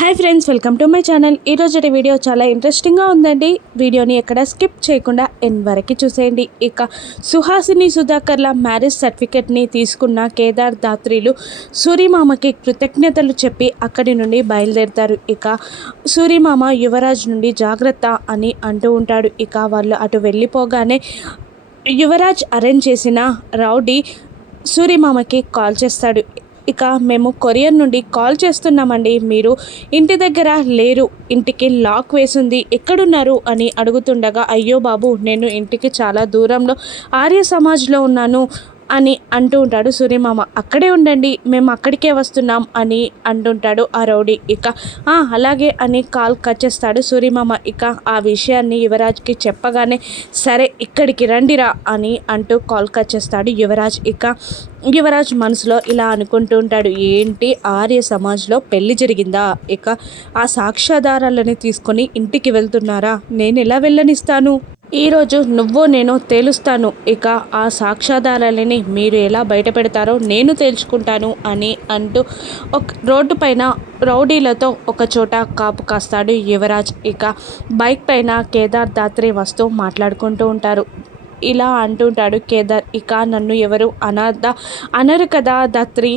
Hi friends welcome to my channel. ఈరోజు video చాలా ఇంట్రెస్టింగ్గా ఉందండి. వీడియోని ఎక్కడ స్కిప్ చేయకుండా ఎన్ వరకు చూసేయండి. ఇక సుహాసిని సుధాకర్ల మ్యారేజ్ సర్టిఫికెట్ని తీసుకున్న కేదార్ దాత్రిలు సూరిమామకి కృతజ్ఞతలు చెప్పి అక్కడి నుండి బయలుదేరుతారు. ఇక సూరిమామ యువరాజ్ నుండి జాగ్రత్త అని అంటూ ఉంటాడు. ఇక వాళ్ళు అటు వెళ్ళిపోగానే యువరాజ్ అరేంజ్ చేసిన రౌడీ సూరిమామకి కాల్ చేస్తాడు. ఇక మేము కొరియర్ నుండి కాల్ చేస్తున్నామండి. మీరు ఇంటి దగ్గర లేరు ఇంటికి లాక్ వేసింది ఎక్కడున్నారు అని అడుగుతుండగా అయ్యో బాబు నేను ఇంటికి చాలా దూరంలో ఆర్య సమాజ్లో ఉన్నాను. అని అంటూ ఉంటాడు సూర్యమామ. అక్కడే ఉండండి మేము అక్కడికే వస్తున్నాం అని అంటుంటాడు ఆ రౌడీ. ఇక "ఆ, అలాగే అని కాల్ కట్ చేస్తాడు సూర్యమామ. ఇక ఆ విషయాన్ని యువరాజ్కి చెప్పగానే సరే ఇక్కడికి రండిరా అని అంటూ కాల్ కట్ చేస్తాడు యువరాజ్. ఇక యువరాజ్ మనసులో ఇలా అనుకుంటూ ఉంటాడు. ఏంటి ఆర్య సమాజ్లో పెళ్ళి జరిగిందా? ఇక ఆ సాక్ష్యాధారాలని తీసుకొని ఇంటికి వెళ్తున్నారా? నేను ఎలా వెళ్ళనిస్తాను? ఈరోజు నువ్వు నేను తేలుస్తాను. ఇక ఆ సాక్ష్యాధారాలని మీరు ఎలా బయట పెడతారో నేను తేల్చుకుంటాను అని అంటూ ఒక రోడ్డు పైన రౌడీలతో ఒక చోట కాపు కాస్తాడు యువరాజ్. ఇక బైక్ పైన కేదార్ దాత్రి వస్తూ మాట్లాడుకుంటూ ఉంటారు. ఇలా అంటుంటాడు కేదార్. ఇక నన్ను ఎవరు అనాథ అనరు కదా దాత్రి?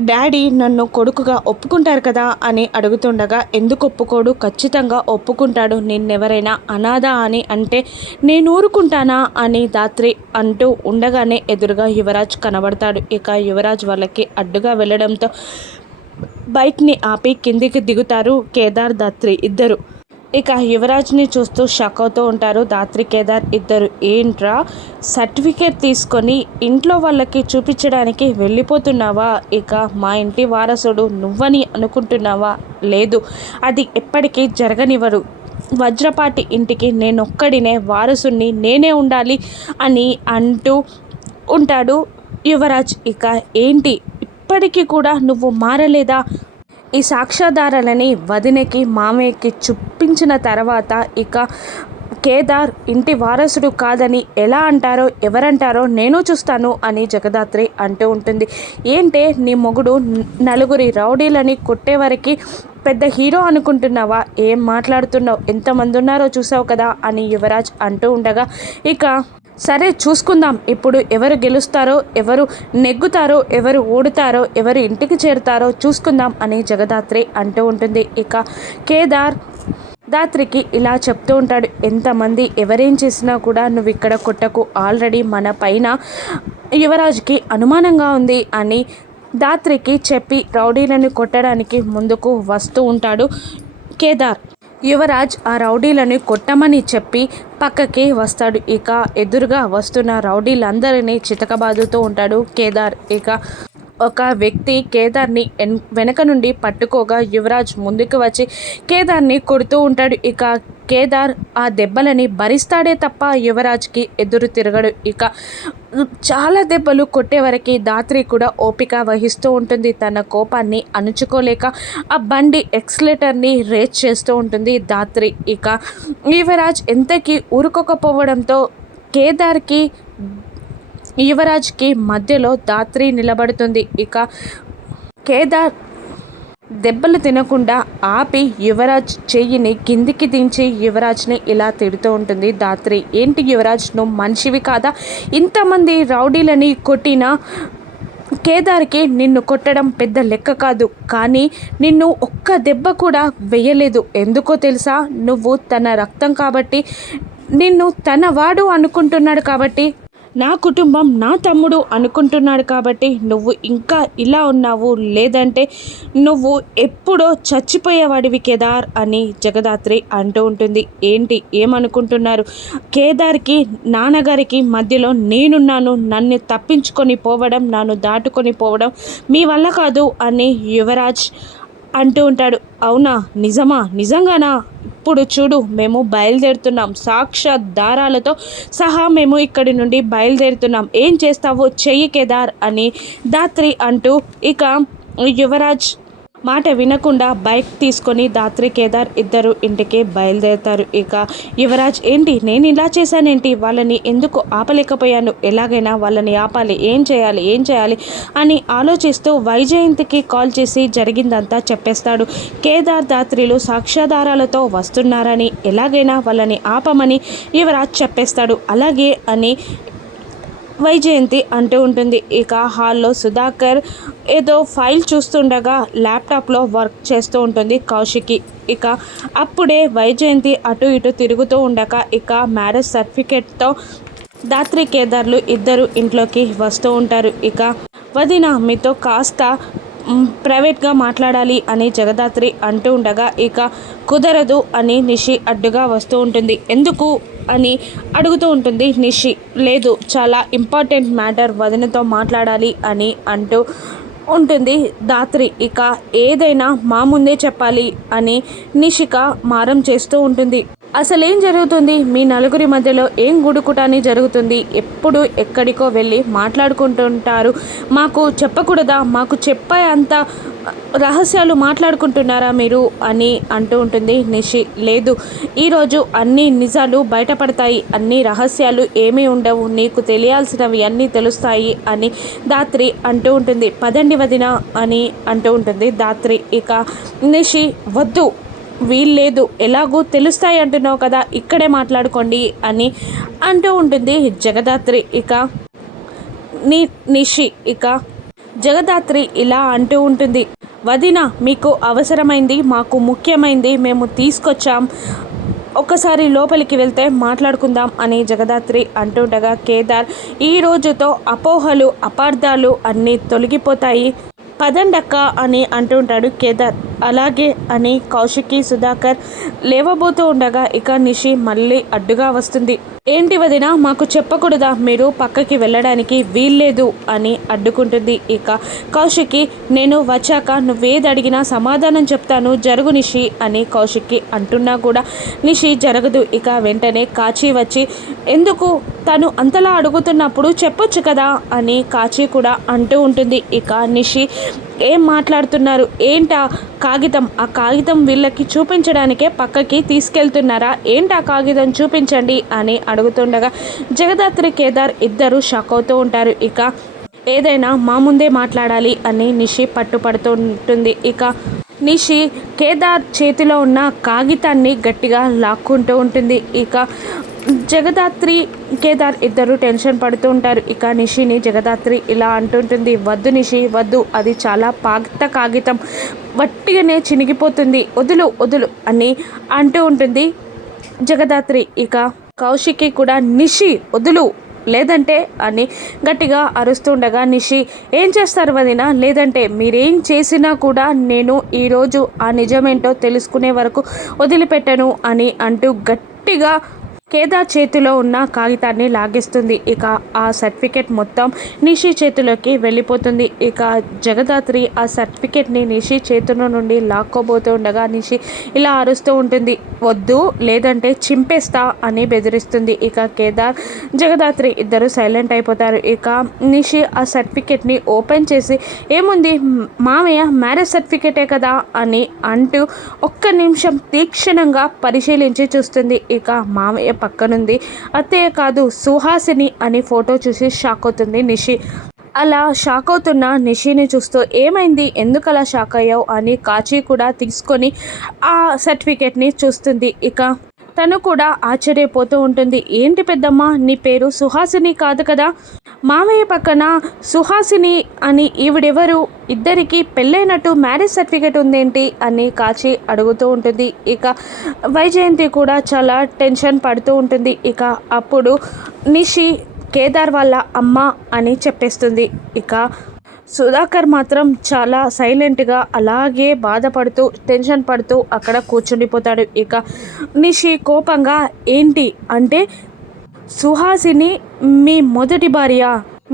డాడీ నన్ను కొడుకుగా ఒప్పుకుంటారు కదా అని అడుగుతుండగా ఎందుకు ఒప్పుకోడు? ఖచ్చితంగా ఒప్పుకుంటాడు. నిన్నెవరైనా అనాథ అని అంటే నేను ఊరుకుంటానా? అని దాత్రి అంటూ ఉండగానే ఎదురుగా యువరాజ్ కనబడతాడు. ఇక యువరాజ్ వాళ్ళకి అడ్డుగా వెళ్ళడంతో బైక్ని ఆపి కిందికి దిగుతారు కేదార్ దాత్రి ఇద్దరు. ఇక యువరాజ్ని చూస్తూ షాక్ అవుతూ ఉంటారు దాత్రి కేదార్. ఇద్దరు ఏంట్రా? సర్టిఫికేట్ తీసుకొని ఇంట్లో వాళ్ళకి చూపించడానికి వెళ్ళిపోతున్నావా? ఇక మా ఇంటి వారసుడు నువ్వని అనుకుంటున్నావా? లేదు అది ఎప్పటికీ జరగనివ్వరు వజ్రపాటి ఇంటికి నేనొక్కడినే వారసుని నేనే ఉండాలి అని అంటూ ఉంటాడు యువరాజ్. ఇక ఏంటి? ఇప్పటికీ కూడా నువ్వు మారలేదా? ఈ సాక్ష్యాధారాలని వదినకి మామయ్యకి చూపించిన తర్వాత ఇక కేదార్ ఇంటి వారసుడు కాదని ఎలా అంటారో ఎవరంటారో నేను చూస్తాను అని జగదాత్రి అంటూ ఉంటుంది. ఏంటే నీ మొగుడు నలుగురి రౌడీలని కొట్టేవరకు పెద్ద హీరో అనుకుంటున్నావా? ఏం మాట్లాడుతున్నావు? ఎంతమంది ఉన్నారో చూసావు కదా అని యువరాజ్ అంటూ ఉండగా ఇక సరే చూసుకుందాం. ఇప్పుడు ఎవరు గెలుస్తారో ఎవరు నెగ్గుతారో ఎవరు ఓడుతారో ఎవరు ఇంటికి చేరుతారో చూసుకుందాం అని జగదాత్రి అంటూ ఉంటుంది. ఇక కేదార్ దాత్రికి ఇలా చెప్తూ ఉంటాడు. ఎంతమంది ఎవరేం చేసినా కూడా నువ్వు ఇక్కడ కొట్టకు. ఆల్రెడీ మన పైన యువరాజ్కి అనుమానంగా ఉంది అని దాత్రికి చెప్పి రౌడీలను కొట్టడానికి ముందుకు వస్తూ ఉంటాడు కేదార్. యువరాజ్ ఆ రౌడీలను కొట్టమని చెప్పి పక్కకి వస్తాడు. ఇక ఎదురుగా వస్తున్న రౌడీలందరినీ చితకబాదుతూ ఉంటాడు కేదార్. ఇక ఒక వ్యక్తి కేదార్ని వెనక నుండి పట్టుకోగా యువరాజ్ ముందుకు వచ్చి కేదార్ని కొడుతూ ఉంటాడు. ఇక కేదార్ ఆ దెబ్బలని భరిస్తాడే తప్ప యువరాజ్కి ఎదురు తిరగడు. ఇక చాలా దెబ్బలు కొట్టే వరకు దాత్రి కూడా ఓపిక వహిస్తూ ఉంటుంది. తన కోపాన్ని అణుచుకోలేక ఆ బండి ఎక్స్లేటర్ని రేచ్ చేస్తూ ఉంటుంది దాత్రి ఇక యువరాజ్ ఎంతకీ ఊరుకోకపోవడంతో కేదార్కి యువరాజ్కి మధ్యలో దాత్రి నిలబడుతుంది. ఇక కేదార్ దెబ్బలు తినకుండా ఆపి యువరాజ్ చెయ్యిని కిందికి దించి యువరాజ్ని ఇలా తిడుతూ ఉంటుంది దాత్రి ఏంటి యువరాజ్? నువ్వు మనిషివి కాదా? ఇంతమంది రౌడీలని కొట్టినా కేదార్కి నిన్ను కొట్టడం పెద్ద లెక్క కాదు. కానీ నిన్ను ఒక్క దెబ్బ కూడా వేయలేదు. ఎందుకో తెలుసా? నువ్వు తన రక్తం కాబట్టి నిన్ను తన వాడు అనుకుంటున్నాడు కాబట్టి నా కుటుంబం నా తమ్ముడు అనుకుంటున్నాడు కాబట్టి నువ్వు ఇంకా ఇలా ఉన్నావు. లేదంటే నువ్వు ఎప్పుడో చచ్చిపోయేవాడివి కేదార్ అని జగదాత్రి అంటూ ఉంటుంది. ఏంటి? ఏమనుకుంటున్నారు? కేదార్కి నాన్నగారికి మధ్యలో నేనున్నాను. నన్ను తప్పించుకొని పోవడం నన్ను దాటుకొని పోవడం మీ వల్ల కాదు అని యువరాజ్ అంటూ ఉంటాడు. అవునా? నిజమా? నిజంగానా? ఇప్పుడు చూడు మేము బయలుదేరుతున్నాం. సాక్షాత్ దారాలతో సహా మేము ఇక్కడి నుండి బయలుదేరుతున్నాం. ఏం చేస్తావో చెయ్యి కేదార్ అని దాత్రి అంటూ ఇక యువరాజ్ మాట వినకుండా బైక్ తీసుకొని దాత్రి కేదార్ ఇద్దరు ఇంటికి బయలుదేరుతారు. ఇక యువరాజ్ ఏంటి? నేను ఇలా చేశానేంటి? వాళ్ళని ఎందుకు ఆపలేకపోయాను? ఎలాగైనా వాళ్ళని ఆపాలి. ఏం చేయాలి? ఏం చేయాలి? అని ఆలోచిస్తూ వైజయంతికి కాల్ చేసి జరిగిందంతా చెప్పేస్తాడు. కేదార్ దాత్రిలు సాక్ష్యాధారాలతో వస్తున్నారని ఎలాగైనా వాళ్ళని ఆపమని యువరాజ్ చెప్పేస్తాడు. అలాగే అని వైజయంతి అంటూ ఉంటుంది. ఇక హాల్లో సుధాకర్ ఏదో ఫైల్ చూస్తుండగా ల్యాప్టాప్లో వర్క్ చేస్తూ ఉంటుంది కౌశికి. ఇక అప్పుడే వైజయంతి అటు ఇటు తిరుగుతూ ఉండగా ఇక మ్యారేజ్ సర్టిఫికేట్తో దాత్రి కేదార్లు ఇద్దరు ఇంట్లోకి వస్తూ ఉంటారు. ఇక వదిన మీతో కాస్త ప్రైవేట్గా మాట్లాడాలి అని జగదాత్రి అంటూ ఉండగా ఇక కుదరదు అని నిషి అడ్డుగా వస్తూ ఉంటుంది. ఎందుకు? అని అడుగుతూ ఉంటుంది నిషి. లేదు చాలా ఇంపార్టెంట్ మ్యాటర్ వదినతో మాట్లాడాలి అని అంటూ ఉంటుంది దాత్రి ఇక ఏదైనా మా ముందే చెప్పాలి అని నిషిక మారం చేస్తూ ఉంటుంది. అసలేం జరుగుతుంది? మీ నలుగురి మధ్యలో ఏం గుడుకుటాని జరుగుతుంది? ఎప్పుడు ఎక్కడికో వెళ్ళి మాట్లాడుకుంటుంటారు. మాకు చెప్పకూడదా? మాకు చెప్పే అంత రహస్యాలు మాట్లాడుకుంటున్నారా మీరు అని అంటూ ఉంటుంది నిషి. లేదు ఈరోజు అన్ని నిజాలు బయటపడతాయి అన్ని రహస్యాలు ఏమీ ఉండవు నీకు తెలియాల్సినవి అన్నీ తెలుస్తాయి అని దాత్రి అంటూ ఉంటుంది. పదండి వదిన అని అంటూ ఉంటుంది దాత్రి ఇక నిషి వద్దు వీల్లేదు ఎలాగూ తెలుస్తాయి అంటున్నావు కదా ఇక్కడే మాట్లాడుకోండి అని అంటూ ఉంటుంది జగదాత్రి. ఇక ని నిషి ఇక జగదాత్రి ఇలా అంటూ ఉంటుంది. వదిన మీకు అవసరమైంది మాకు ముఖ్యమైంది మేము తీసుకొచ్చాం. ఒక్కసారి లోపలికి వెళ్తే మాట్లాడుకుందాం అని జగదాత్రి అంటుండగా కేదార్ ఈ రోజుతో అపోహలు అపార్థాలు అన్నీ తొలగిపోతాయి. పదండక్క అని అంటుంటాడు కేదార్. అలాగే అని కౌశికి సుధాకర్ లేవబోతూ ఉండగా ఇక నిషి మళ్ళీ అడ్డుగా వస్తుంది. ఏంటి వదిన మాకు చెప్పకూడదా? మీరు పక్కకి వెళ్ళడానికి వీల్లేదు అని అడ్డుకుంటుంది ఇక కౌశికి. నేను వచ్చాక నువ్వేది అడిగినా సమాధానం చెప్తాను జరుగు నిషి అని కౌశిక్కి అంటున్నా కూడా నిషి జరగదు. ఇక వెంటనే కాచి వచ్చి ఎందుకు? తను అంతలా అడుగుతున్నప్పుడు చెప్పొచ్చు కదా అని కాచి కూడా అంటూ ఉంటుంది. ఇక నిషి ఏం మాట్లాడుతున్నారు? ఏంటా కాగితం? ఆ కాగితం వీళ్ళకి చూపించడానికే పక్కకి తీసుకెళ్తున్నారా? ఏంటా కాగితం చూపించండి అని అడుగుతుండగా జగదాత్రి కేదార్ ఇద్దరు షాక్ అవుతూ ఉంటారు. ఇక ఏదైనా మా ముందే మాట్లాడాలి అని నిషి పట్టుపడుతూ ఉంటుంది ఇక నిషి కేదార్ చేతిలో ఉన్న కాగితాన్ని గట్టిగా లాక్కుంటూ ఉంటుంది. ఇక జగదాత్రి కేదార్ ఇద్దరు టెన్షన్ పడుతూ ఉంటారు. ఇక నిషిని జగదాత్రి ఇలా అంటుంటుంది వద్దు నిషి వద్దు అది చాలా పాత కాగితం. వట్టిగానే చినిగిపోతుంది. వదులు వదులు అని అంటూ ఉంటుంది జగదాత్రి. ఇక కౌశికి కూడా నిషి వదులు లేదంటే అని గట్టిగా అరుస్తుండగా నిషి ఏం చేస్తారు వదిన? లేదంటే మీరేం చేసినా కూడా నేను ఈరోజు ఆ నిజమేంటో తెలుసుకునే వరకు వదిలిపెట్టను అని అంటూ గట్టిగా కేదార్ చేతిలో ఉన్న కాగితాన్ని లాగేస్తుంది. ఇక ఆ సర్టిఫికేట్ మొత్తం నిషి చేతిలోకి వెళ్ళిపోతుంది. ఇక జగదాత్రి ఆ సర్టిఫికేట్ని నిషి చేతిలో నుండి లాక్కోబోతూ ఉండగా నిషి ఇలా అరుస్తూ ఉంటుంది. వద్దు లేదంటే చింపేస్తా అని బెదిరిస్తుంది. ఇక కేదార్ జగదాత్రి ఇద్దరు సైలెంట్ అయిపోతారు. ఇక నిషి ఆ సర్టిఫికేట్ని ఓపెన్ చేసి ఏముంది? మామయ్య మ్యారేజ్ సర్టిఫికేటే కదా అని అంటూ ఒక్క నిమిషం తీక్షణంగా పరిశీలించి చూస్తుంది. ఇక మామయ్య పక్కనుంది. అత్తయ్య కాదు సుహాసిని అని ఫోటో చూసి షాక్ అవుతుంది నిషి. అలా షాక్ అవుతున్న నిషిని చూస్తూ ఏమైంది? ఎందుకు అలా షాక్ అయ్యావు? అని కాచి కూడా తీసుకొని ఆ సర్టిఫికేట్ని చూస్తుంది ఇక తను కూడా ఆశ్చర్యపోతూ ఉంటుంది. ఏంటి పెద్దమ్మ నీ పేరు సుహాసిని కాదు కదా? మామయ్య పక్కన సుహాసిని అని ఈవిడెవరు? ఇద్దరికి పెళ్ళైనట్టు మ్యారేజ్ సర్టిఫికేట్ ఉందేంటి అని కాచి అడుగుతూ ఉంటుంది. ఇక వైజయంతి కూడా చాలా టెన్షన్ పడుతూ ఉంటుంది. ఇక అప్పుడు నిషి కేదార్ వాళ్ళ అమ్మ అని చెప్పేస్తుంది. ఇక సుధాకర్ మాత్రం చాలా సైలెంట్గా అలాగే బాధపడుతూ టెన్షన్ పడుతూ అక్కడ కూర్చుండిపోతాడు. ఇక నిషి కోపంగా ఏంటి? అంటే సుహాసిని మీ మొదటి భార్య.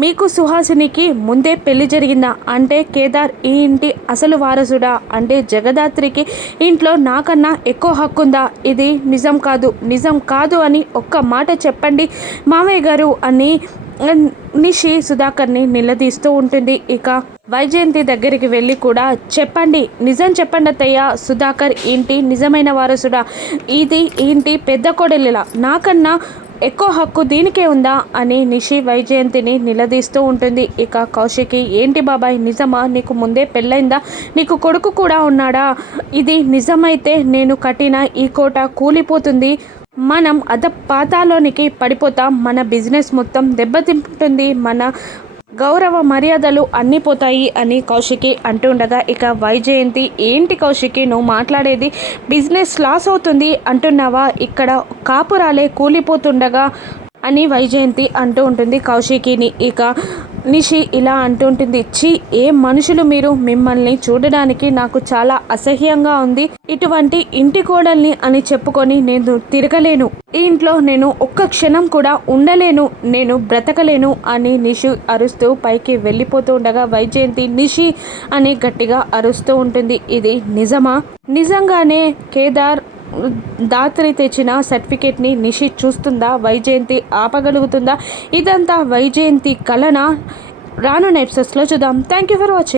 మీకు సుహాసినికి ముందే పెళ్ళి జరిగిందా? అంటే కేదార్ ఈ ఇంటి అసలు వారసుడా? అంటే జగదాత్రికి ఇంట్లో నాకన్నా ఎక్కువ హక్కుందా? ఇది నిజం కాదు. నిజం కాదు అని ఒక్క మాట చెప్పండి మామయ్య గారు అని నిషి సుధాకర్ని నిలదీస్తూ ఉంటుంది. ఇక వైజయంతి దగ్గరికి వెళ్ళి కూడా చెప్పండి. నిజం చెప్పండి అత్తయ్య సుధాకర్ ఏంటి? నిజమైన వారసుడా? ఇది ఏంటి? పెద్ద కొడలిలా? నాకన్నా ఎక్కువ హక్కు దీనికే ఉందా? అని నిషి వైజయంతిని నిలదీస్తూ ఉంటుంది. ఇక కౌశికి ఏంటి బాబాయ్ నిజమా? నీకు ముందే పెళ్ళైందా? నీకు కొడుకు కూడా ఉన్నాడా? ఇది నిజమైతే నేను కట్టిన ఈ కోట కూలిపోతుంది. మనం అద పాతాలోనికి పడిపోతాం మన బిజినెస్ మొత్తం దెబ్బతింటుంది మన గౌరవ మర్యాదలు అన్నీ పోతాయి అని కౌశికి అంటుండగా ఇక వైజయంతి ఏంటి కౌశికి నువ్వు మాట్లాడేది? బిజినెస్ లాస్ అవుతుంది అంటున్నావా? ఇక్కడ కాపురాలే కూలిపోతుండగా అని వైజయంతి అంటూ ఉంటుంది కౌశికిని. ఇక నిషి ఇలా అంటుంటుంది చి ఏ మనుషులు మీరు? మిమ్మల్ని చూడడానికి నాకు చాలా అసహ్యంగా ఉంది. ఇటువంటి ఇంటి కోడల్ని అని చెప్పుకొని నేను తిరగలేను. ఈ ఇంట్లో నేను ఒక్క క్షణం కూడా ఉండలేను. నేను బ్రతకలేను అని నిషి అరుస్తూ పైకి వెళ్ళిపోతూ ఉండగా వైజయంతి నిషి అని గట్టిగా అరుస్తూ ఉంటుంది. ఇది నిజమా? నిజంగానే కేదార్ దాత్రి తెచ్చిన సర్టిఫికేట్ని నిషి చూస్తుందా? వైజయంతి ఆపగలుగుతుందా? ఇదంతా వైజయంతి కలన? రాను ఎపిసోడ్స్లో చూద్దాం. Thank you for watching